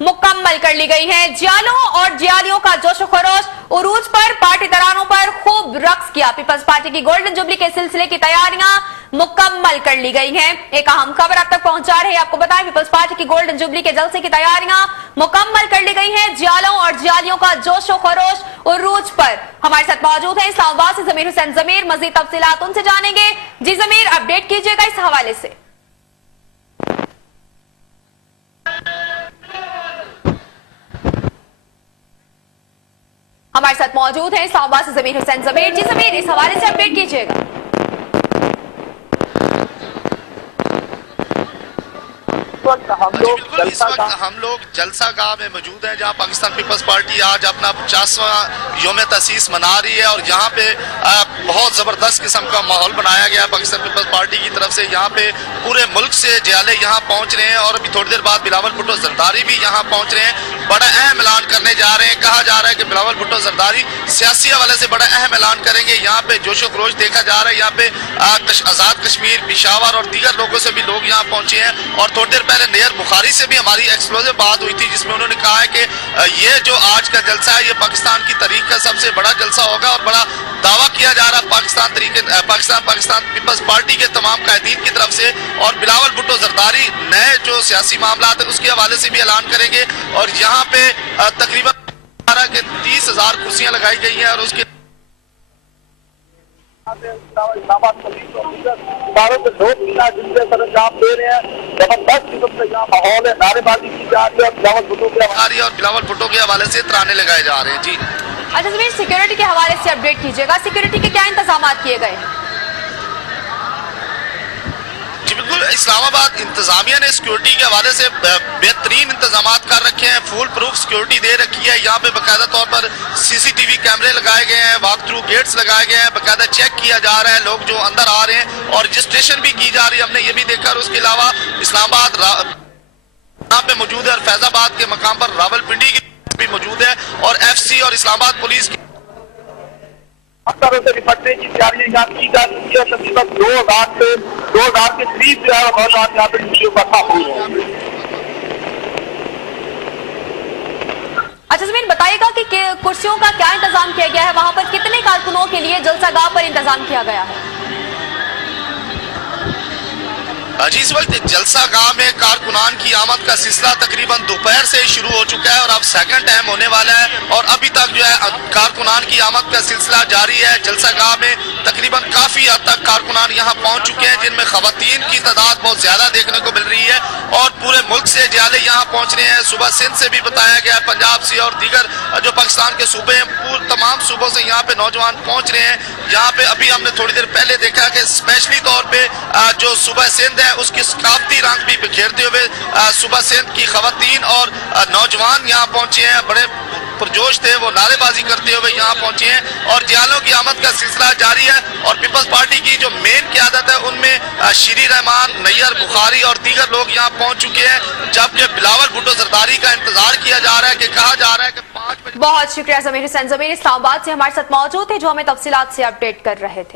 मुकम्मल कर ली गई है। जियालों और जियालियों का जोश खरोश उरूज पर पार्टी तरानों पर खूब रक्स किया। पीपल्स पार्टी की गोल्डन जुबली के सिलसिले की तैयारियां मुकम्मल कर ली गई हैं। एक अहम खबर आप तक पहुंचा रहे हैं, आपको बताएं पीपल्स पार्टी की गोल्डन जुबली के जलसे की तैयारियां मुकम्मल कर ली गई हैं। जियालों और जियालियों का जोशो खरोश उरूज पर। हमारे साथ मौजूद है इस्लामाबाद से जमीर हुसैन जमीर, मजीद तफसीलात उनसे जानेंगे। जी जमीर, अपडेट कीजिएगा इस हवाले से। हमारे साथ मौजूद है इस्लामाबाद से जमीर हुसैन जमीर। जी जमीर, इस हवाले से अपडेट कीजिएगा। इस वक्त हम लोग जलसा गाह में मौजूद हैं, जहां पाकिस्तान पीपल्स पार्टी आज अपना 50वां यौम तसीस मना रही है और यहाँ पे बहुत जबरदस्त किस्म का माहौल बनाया गया है पाकिस्तान पीपल्स पार्टी की तरफ से। यहाँ पे पूरे मुल्क से जियाले यहाँ पहुंच रहे हैं और अभी थोड़ी देर बाद बिलावल भुट्टो जरदारी भी यहाँ पहुंच रहे हैं। बड़ा अहम ऐलान करने जा रहे हैं। कहा जा रहा है कि बिलावल भुट्टो जरदारी सियासी हवाले से बड़ा अहम ऐलान करेंगे। यहाँ पे जोशो खरोश देखा जा रहा है। यहाँ पे आजाद कश्मीर, पिशावर और दीगर लोगों से भी लोग यहाँ पहुंचे हैं और थोड़ी देर पहले नैयर बुखारी से भी हमारी एक्सक्लूसिव बात हुई थी, जिसमें उन्होंने कहा है कि ये जो आज का जलसा है ये पाकिस्तान की तारीख का सबसे बड़ा जलसा होगा और बड़ा दावा किया जा रहा है पाकिस्तान पीपल्स पार्टी के तमाम कायदीन की तरफ से। और बिलावल भुट्टो जरदारी नए जो सियासी मामला है उसके हवाले से भी ऐलान करेंगे और यहाँ पे तकरीबन 30,000 कुर्सियां लगाई गई हैं और उसके सरंजाम दे रहे हैं। जबरदस्त किस्म से यहाँ माहौल है, नारेबाजी की जा रही है और बिलावल भुट्टो के हवाले से तराने लगाए जा रहे हैं। जी अच्छा जमीर, सिक्योरिटी के हवाले से अपडेट कीजिएगा। सिक्योरिटी के क्या इंतजाम किए गए हैं? जी बिल्कुल, इस्लामाबाद इंतजामिया ने सिक्योरिटी के हवाले से बेहतरीन इंतजाम कर रखे हैं। फुल प्रूफ सिक्योरिटी दे रखी है। यहाँ पे बाकायदा तौर पर CCTV कैमरे लगाए गए हैं, वॉक थ्रू गेट्स लगाए गए हैं, बाकायदा चेक किया जा रहा है लोग जो अंदर आ रहे हैं और रजिस्ट्रेशन भी की जा रही है। हमने ये भी देखा। और उसके अलावा इस्लामाबाद यहाँ पे मौजूद है और फैजाबाद के मकाम पर रावलपिंडी की भी मौजूद है और FC और इस्लामाबाद पुलिस की से निपटने की तैयारी यहाँ की जा रही है। तकरीबन 2,000 के करीब जो है नौजवान यहाँ पे इकट्ठा हुए हैं। अच्छा जमीन, बताइएगा कि कुर्सियों का क्या इंतजाम किया गया है, वहां पर कितने कारकुनों के लिए जलसागाह पर इंतजाम किया गया है? जी इस वक्त जलसा गाह में कारकुनान की आमद का सिलसिला तकरीबन दोपहर से ही शुरू हो चुका है और अब सेकंड टाइम होने वाला है और अभी तक जो है कारकुनान की आमद का सिलसिला जारी है। जलसा गाह में तकरीबन काफी हद तक कारकुनान यहाँ पहुंच चुके हैं, जिनमें खवातीन की तादाद बहुत ज्यादा देखने को मिल रही है और पूरे मुल्क से जियाले यहाँ पहुंच रहे हैं। सुबह सिंध से भी बताया गया, पंजाब से और दीगर जो पाकिस्तान के सूबे हैं, तमाम सूबों से यहाँ पे नौजवान पहुंच रहे हैं। यहाँ पे अभी हमने थोड़ी देर पहले देखा कि स्पेशली तौर पे जो सुबह सिंध है उसकी सकाफती रंग भी बिखेरते हुए सुबह सिंध की खवातीन और नौजवान यहाँ पहुंचे हैं। बड़े पुरजोश थे, वो नारेबाजी करते हुए यहाँ पहुंचे हैं और जियालों की आमद का सिलसिला जारी है। और पीपल्स पार्टी की जो मेन क़यादत है उनमें शीरी रहमान, नैयर बुखारी और दीगर लोग यहाँ पहुंच चुके हैं, जबकि बिलावल भुट्टो जरदारी का इंतजार किया जा रहा है कि कहा जा रहा है कि 5 बजे। बहुत शुक्रिया जमीर हुसैन जमीर, इस्लामाबाद से हमारे साथ मौजूद थे जो हमें तफसीलात से अपडेट कर रहे थे।